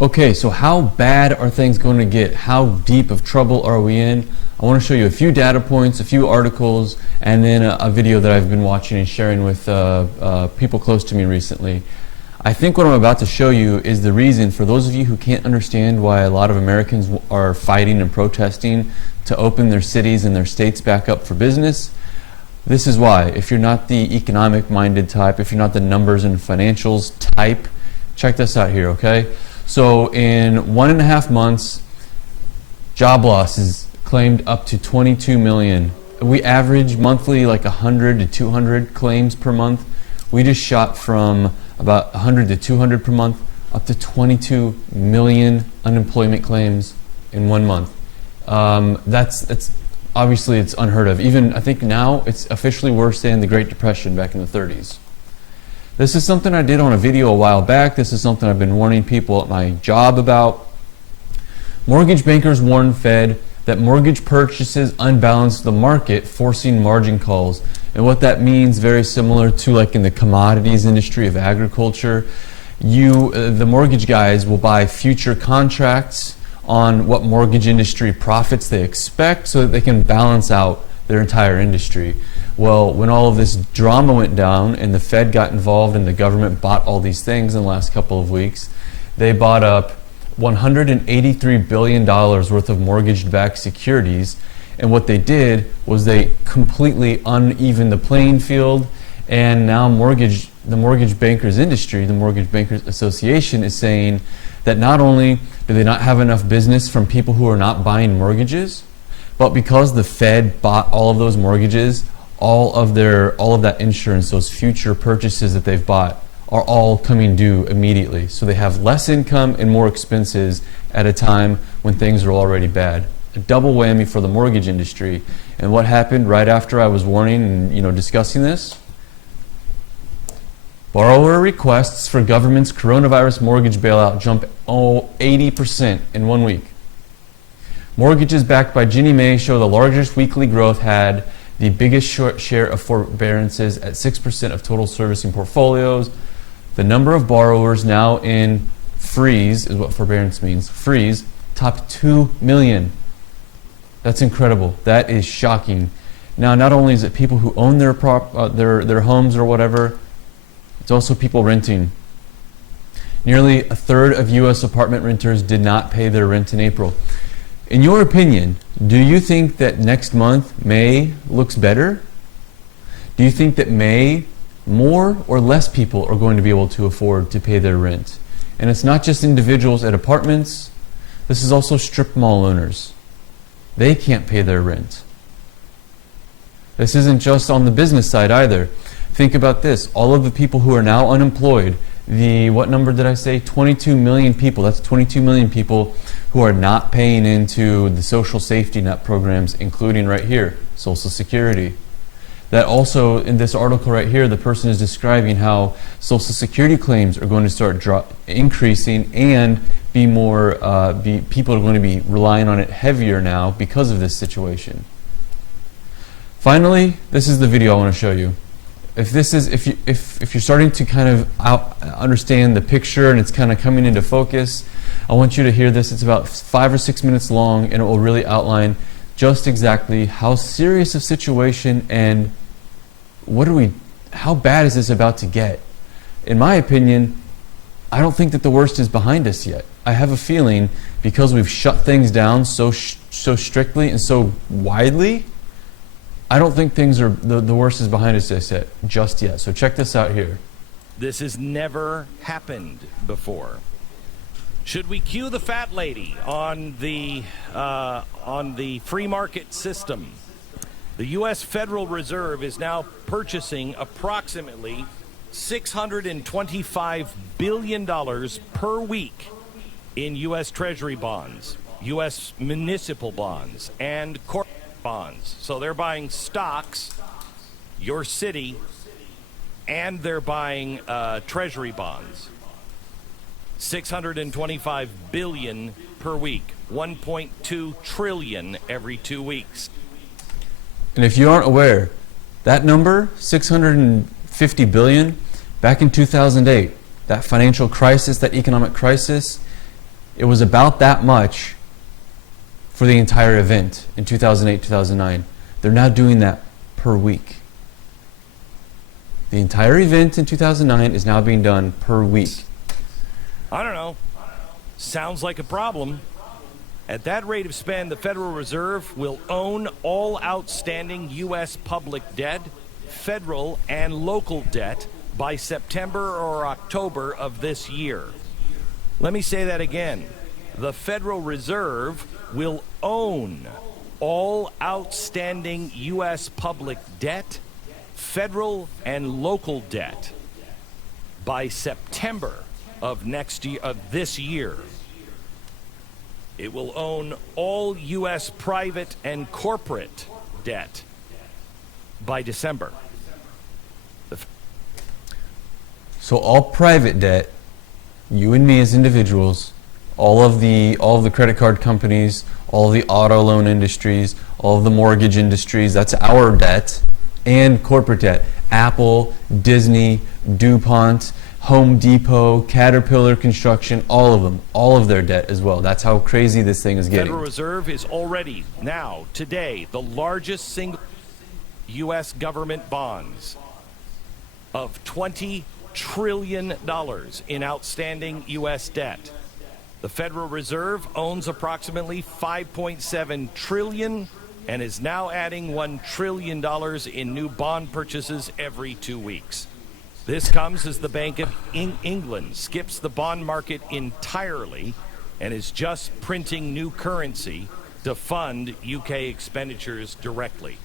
Okay, so how bad are things going to get? How deep of trouble are we in? I want to show you a few data points, a few articles, and then a video that I've been watching and sharing with people close to me recently. I think what I'm about to show you is the reason for those of you who can't understand why a lot of Americans are fighting and protesting to open their cities and their states back up for business. This is why. If you're not the economic-minded type, if you're not the numbers and financials type, check this out here, okay? So in 1.5 months, job loss is claimed up to 22 million. We average monthly like 100 to 200 claims per month. We just shot from about 100 to 200 per month up to 22 million unemployment claims in 1 month. That's obviously it's unheard of. Even I think now it's officially worse than the Great Depression back in the 30s. This is something I did on a video a while back. This is something I've been warning people at my job about. Mortgage bankers warn Fed that mortgage purchases unbalance the market, forcing margin calls. And what that means, very similar to like in the commodities industry of agriculture, the mortgage guys will buy future contracts on what mortgage industry profits they expect so that they can balance out their entire industry. Well, when all of this drama went down and the Fed got involved and the government bought all these things in the last couple of weeks, they bought up $183 billion worth of mortgage-backed securities. And what they did was they completely unevened the playing field. And now the mortgage bankers industry, the Mortgage Bankers Association, is saying that not only do they not have enough business from people who are not buying mortgages, but because the Fed bought all of those mortgages, all of that insurance, those future purchases that they've bought, are all coming due immediately. So they have less income and more expenses at a time when things are already bad. A double whammy for the mortgage industry. And what happened right after I was warning and discussing this? Borrower requests for government's coronavirus mortgage bailout jump 80% in 1 week. Mortgages backed by Ginnie Mae show the largest weekly growth, had the biggest share of forbearances at 6% of total servicing portfolios. The number of borrowers now in freeze, is what forbearance means, freeze, topped 2 million. That's incredible. That is shocking. Now, not only is it people who own their homes or whatever, it's also people renting. Nearly a third of U.S. apartment renters did not pay their rent in April. In your opinion, do you think that next month, May, looks better? Do you think that May, more or less people are going to be able to afford to pay their rent? And it's not just individuals at apartments. This is also strip mall owners. They can't pay their rent. This isn't just on the business side either. Think about this. All of the people who are now unemployed, what number did I say? 22 million people. That's 22 million people who are not paying into the social safety net programs, including right here, Social Security. That also, in this article right here, the person is describing how Social Security claims are going to start increasing and people are going to be relying on it heavier now because of this situation. Finally, this is the video I want to show you. If you're starting to kind of understand the picture and it's kind of coming into focus, I want you to hear this. It's about 5 or 6 minutes long, and it will really outline just exactly how serious a situation and how bad is this about to get. In my opinion, I don't think that the worst is behind us yet. I have a feeling because we've shut things down so strictly and so widely, I don't think the worst is behind us just yet. So check this out here. This has never happened before. Should we cue the fat lady on the free market system? The U.S. Federal Reserve is now purchasing approximately $625 billion per week in U.S. Treasury bonds, U.S. municipal bonds, and corporate bonds. So they're buying stocks, your city, and they're buying Treasury bonds. $625 billion per week, $1.2 trillion every 2 weeks. And if you aren't aware, that number, 650 billion, back in 2008, that financial crisis, that economic crisis, It was about that much for the entire event in 2008, 2009. They're now doing that per week. The entire event in 2009 is now being done per week. I don't know. Sounds like a problem. At that rate of spend, the Federal Reserve will own all outstanding U.S. public debt, federal and local debt, by September or October of this year. Let me say that again. The Federal Reserve will own all outstanding U.S. public debt, federal and local debt, by September of this year. It will own all U.S. private and corporate debt by December. So all private debt, you and me as individuals, all of the credit card companies, all of the auto loan industries, all of the mortgage industries, that's our debt, and corporate debt. Apple, Disney, DuPont, Home Depot, Caterpillar Construction, all of them, all of their debt as well. That's how crazy this thing is getting. Federal Reserve is already, now, today, the largest single U.S. government bonds of $20 trillion in outstanding U.S. debt. The Federal Reserve owns approximately $5.7 trillion and is now adding $1 trillion in new bond purchases every 2 weeks. This comes as the Bank of England skips the bond market entirely and is just printing new currency to fund UK expenditures directly.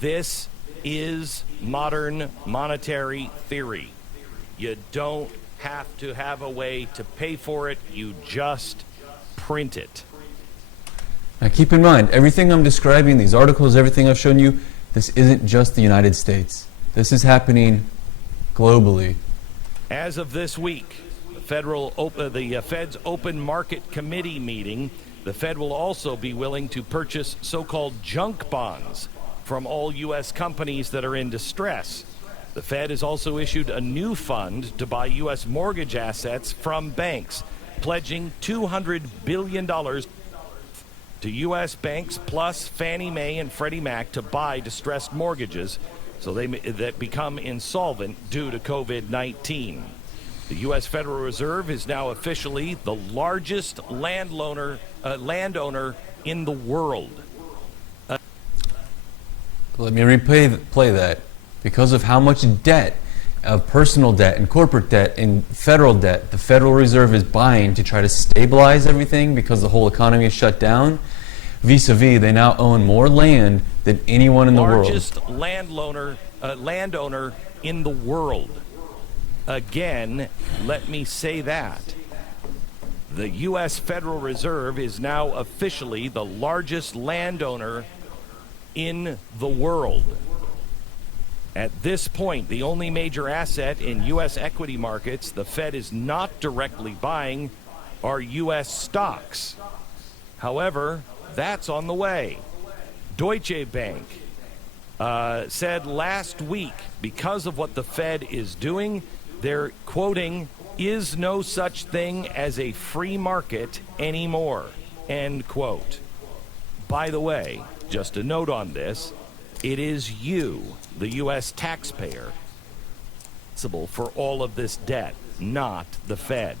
This is modern monetary theory. You don't have to have a way to pay for it. You just print it. Now keep in mind, everything I'm describing, these articles, everything I've shown you, this isn't just the United States. This is happening globally. As of this week, the Fed's Open Market Committee meeting, the Fed will also be willing to purchase so-called junk bonds from all U.S. companies that are in distress. The Fed has also issued a new fund to buy U.S. mortgage assets from banks, pledging $200 billion to U.S. banks plus Fannie Mae and Freddie Mac to buy distressed mortgages that become insolvent due to COVID-19. The U.S. Federal Reserve is now officially the largest landowner in the world. Let me replay that. Because of how much debt, of personal debt and corporate debt and federal debt, the Federal Reserve is buying to try to stabilize everything because the whole economy is shut down. Vis-a-vis, they now own more land than anyone in the world. Largest landowner in the world. Again, let me say that. The U.S. Federal Reserve is now officially the largest landowner in the world. At this point, the only major asset in U.S. equity markets the Fed is not directly buying are U.S. stocks. However, that's on the way. Deutsche Bank said last week, because of what the Fed is doing, they're quoting, "is no such thing as a free market anymore," end quote. By the way, just a note on this, it is you, the U.S. taxpayer, responsible for all of this debt, not the Fed.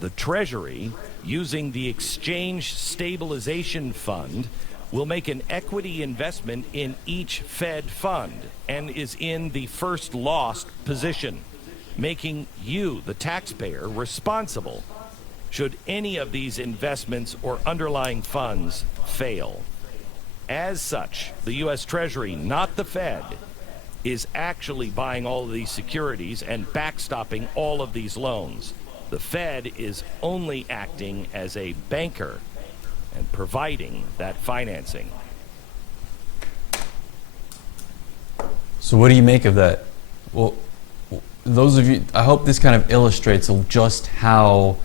The Treasury, using the Exchange Stabilization Fund, will make an equity investment in each Fed fund and is in the first lost position, making you, the taxpayer, responsible should any of these investments or underlying funds fail. As such, the U.S. Treasury, not the Fed, is actually buying all of these securities and backstopping all of these loans. The Fed is only acting as a banker and providing that financing. So what do you make of that? Well, those of you, I hope this kind of illustrates just how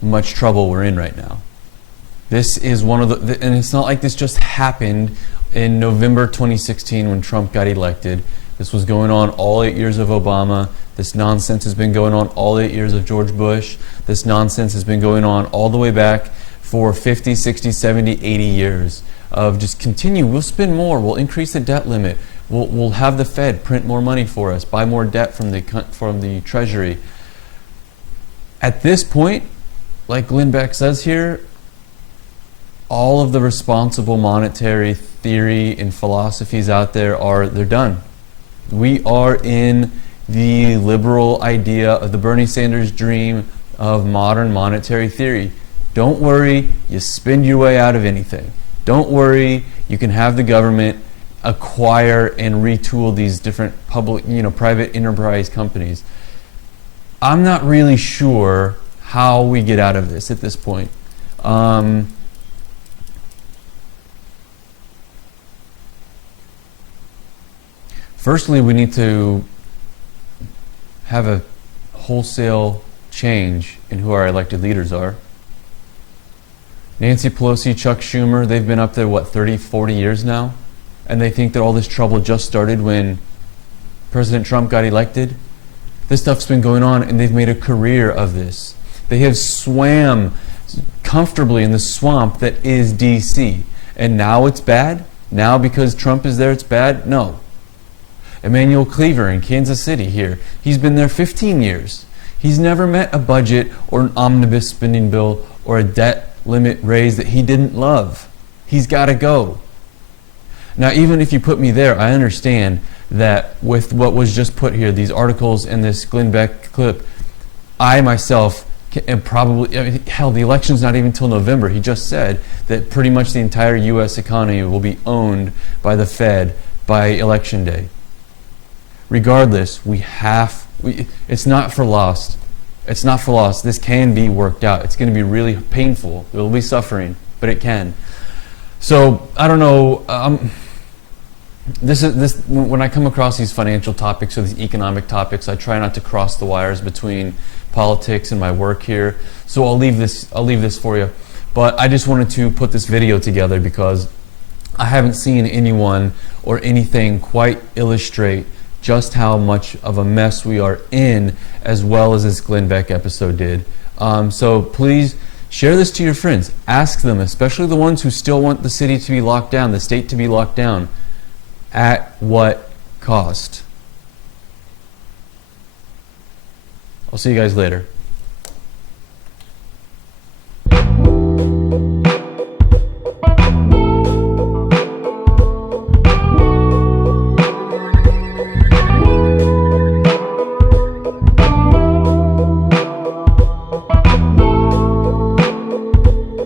much trouble we're in right now. This is one of the, and it's not like this just happened in November 2016 when Trump got elected. This was going on all 8 years of Obama. This nonsense has been going on all 8 years of George Bush. This nonsense has been going on all the way back for 50, 60, 70, 80 years of just continue. We'll spend more. We'll increase the debt limit. We'll have the Fed print more money for us, buy more debt from the Treasury. At this point, like Glenn Beck says here, all of the responsible monetary theory and philosophies out there they're done. We are in the liberal idea of the Bernie Sanders dream of modern monetary theory. Don't worry, you spend your way out of anything. Don't worry, you can have the government acquire and retool these different private enterprise companies. I'm not really sure how we get out of this at this point. Firstly, we need to have a wholesale change in who our elected leaders are. Nancy Pelosi, Chuck Schumer, they've been up there, 30, 40 years now? And they think that all this trouble just started when President Trump got elected? This stuff's been going on, and they've made a career of this. They have swam comfortably in the swamp that is D.C. And now it's bad? Now because Trump is there it's bad? No. Emmanuel Cleaver in Kansas City here, he's been there 15 years. He's never met a budget or an omnibus spending bill or a debt limit raise that he didn't love. He's got to go. Now, even if you put me there, I understand that with what was just put here, these articles and this Glenn Beck clip, I myself am probably, hell, the election's not even till November. He just said that pretty much the entire U.S. economy will be owned by the Fed by election day. Regardless, it's not for lost. It's not for lost. This can be worked out. It's going to be really painful. There will be suffering, but it can. So, I don't know. When I come across these financial topics or these economic topics, I try not to cross the wires between politics and my work here. So I'll leave this for you. But I just wanted to put this video together because I haven't seen anyone or anything quite illustrate just how much of a mess we are in, as well as this Glenn Beck episode did. So please share this to your friends. Ask them, especially the ones who still want the city to be locked down, the state to be locked down. At what cost? I'll see you guys later.